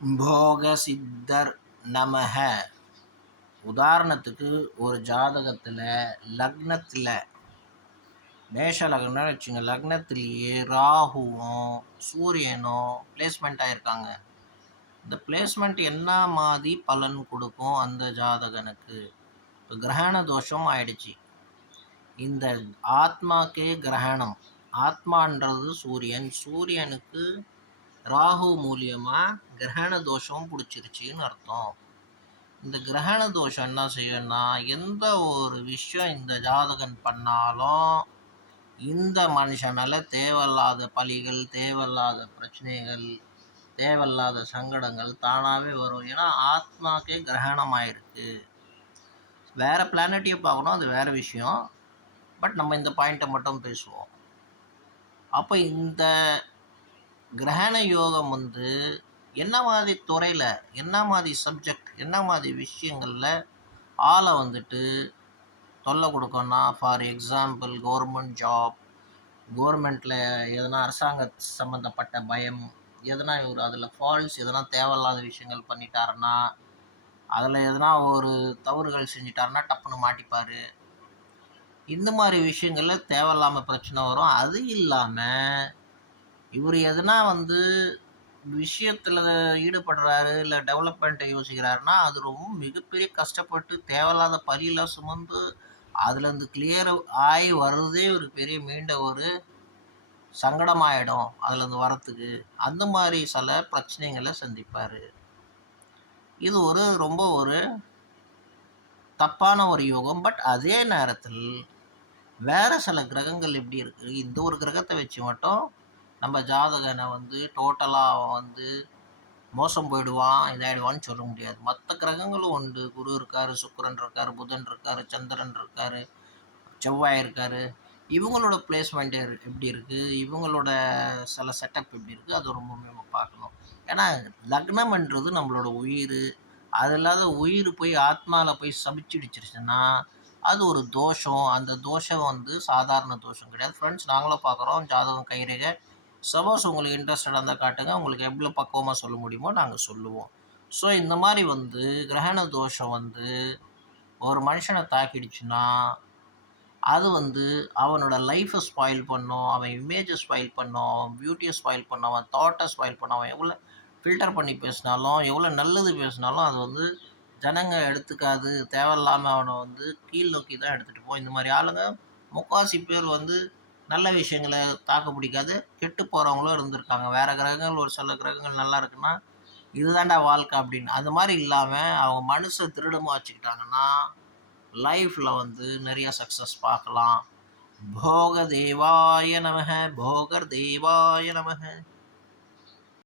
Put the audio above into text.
போகசித்தர் நமஹ. உதாரணத்துக்கு ஒரு ஜாதகத்தில் லக்னத்தில் மேஷ லக்னம்னு வச்சுங்க, லக்னத்திலேயே ராகுவும் சூரியனும் பிளேஸ்மெண்ட் ஆகிருக்காங்க. இந்த பிளேஸ்மெண்ட் என்ன மாதிரி பலன் கொடுக்கும் அந்த ஜாதகனுக்கு? இப்போ கிரகண தோஷம் ஆயிடுச்சு. இந்த ஆத்மாக்கே கிரகணம். ஆத்மான்றது சூரியன். சூரியனுக்கு ராகு மூலியமாக கிரகண தோஷம் பிடிச்சிருச்சின்னு அர்த்தம். இந்த கிரகண தோஷம் என்ன செய்யணும்னா, எந்த ஒரு விஷயம் இந்த ஜாதகன் பண்ணாலும் இந்த மனுஷன் மேலே தேவையில்லாத பழிகள், தேவையில்லாத பிரச்சனைகள், தேவையில்லாத சங்கடங்கள் தானாகவே வரும். ஏன்னா ஆத்மாக்கே கிரகணம் ஆயிருக்கு. வேறு பிளானட்டையும் பார்க்கணும், அது வேறு விஷயம். பட் நம்ம இந்த பாயிண்ட்டை மட்டும் பேசுவோம். அப்போ இந்த கிரகண யோகம் என்ன மாதிரி துறையில், என்ன மாதிரி சப்ஜெக்ட், என்ன மாதிரி விஷயங்களில் ஆளை தொல்லை கொடுக்கணும்னா, ஃபார் எக்ஸாம்பிள் கவர்மெண்ட் ஜாப், கவர்மெண்ட்டில் எதனா அரசாங்க சம்மந்தப்பட்ட பயம், எதனா இவர் அதில் ஃபால்ஸ், எதனா தேவையில்லாத விஷயங்கள் பண்ணிட்டாருன்னா, அதில் எதனா ஒரு தவறுகள் செஞ்சிட்டாருன்னா டப்புன்னு மாட்டிப்பார். இந்த மாதிரி விஷயங்களில் தேவையில்லாமல் பிரச்சனை வரும். அது இல்லாமல் இவர் எதனா விஷயத்தில் ஈடுபடுறாரு, இல்லை டெவலப்மெண்ட்டை யோசிக்கிறாருன்னா, அது ரொம்ப மிகப்பெரிய கஷ்டப்பட்டு தேவையில்லாத பழியெல்லாம் சுமந்து அதுலேருந்து கிளியர் ஆகி வர்றதே ஒரு பெரிய மீண்ட ஒரு சங்கடமாயிடும் அதுலேருந்து வரத்துக்கு. அந்த மாதிரி சில பிரச்சனைகளை சந்திப்பார். இது ரொம்ப ஒரு தப்பான ஒரு யோகம். பட் அதே நேரத்தில் வேறு சில கிரகங்கள் எப்படி இருக்குது, இந்த ஒரு கிரகத்தை வச்சு மட்டும் நம்ம ஜாதகனை டோட்டலாக மோசம் போயிடுவான், இதாகிடுவான்னு சொல்ல முடியாது. மற்ற கிரகங்களும் உண்டு. குரு இருக்கார், சுக்கிரன் இருக்கார், புதன் இருக்கார், சந்திரன் இருக்கார், செவ்வாய் இருக்கார். இவங்களோட பிளேஸ்மெண்ட் எப்படி இருக்குது, இவங்களோட சில செட்டப் எப்படி இருக்குது, அது ரொம்ப நம்ம பார்க்கணும். ஏன்னா லக்னம்ன்றது நம்மளோட உயிர். அது இல்லாத உயிர் போய் ஆத்மாவில் போய் சபிச்சிடுச்சிருச்சுன்னா அது ஒரு தோஷம். அந்த தோஷம் சாதாரண தோஷம் கிடையாது. ஃப்ரெண்ட்ஸ், நாங்களும் பார்க்குறோம் ஜாதகம், கைரேகை. சப்போஸ் உங்களுக்கு இன்ட்ரெஸ்டடாக இருந்தால் காட்டுங்க, உங்களுக்கு எவ்வளோ பக்குவமாக சொல்ல முடியுமோ நாங்கள் சொல்லுவோம். ஸோ இந்த மாதிரி கிரகண தோஷம் ஒரு மனுஷனை தாக்கிடுச்சுன்னா அது அவனோட லைஃப்பை ஸ்பாயில் பண்ணும், அவன் இமேஜை ஸ்பாயில் பண்ணும், அவன் பியூட்டியை ஸ்பாயில் பண்ணும், அவன் தாட்டை ஸ்பாயில் பண்ணும். அவன் எவ்வளோ ஃபில்டர் பண்ணி பேசினாலும், எவ்வளோ நல்லது பேசினாலும் அது ஜனங்க எடுத்துக்காது. தேவையில்லாமல் அவனை கீழ் நோக்கி தான் எடுத்துகிட்டு போகும். இந்த மாதிரி ஆளுங்க முக்கால்வாசி பேர் நல்ல விஷயங்களை தாக்க பிடிக்காது, கெட்டு போகிறவங்களும் இருந்திருக்காங்க. வேறு கிரகங்கள், ஒரு சில கிரகங்கள் நல்லா இருக்குன்னா இதுதான்டா வாழ்க்கை அப்படின்னு. அது மாதிரி இல்லாமல் அவங்க மனசை திருடமாக வச்சுக்கிட்டாங்கன்னா லைஃப்பில் நிறைய சக்ஸஸ் பார்க்கலாம். போக தேவாய நமக, போகர் தேவாய நமக.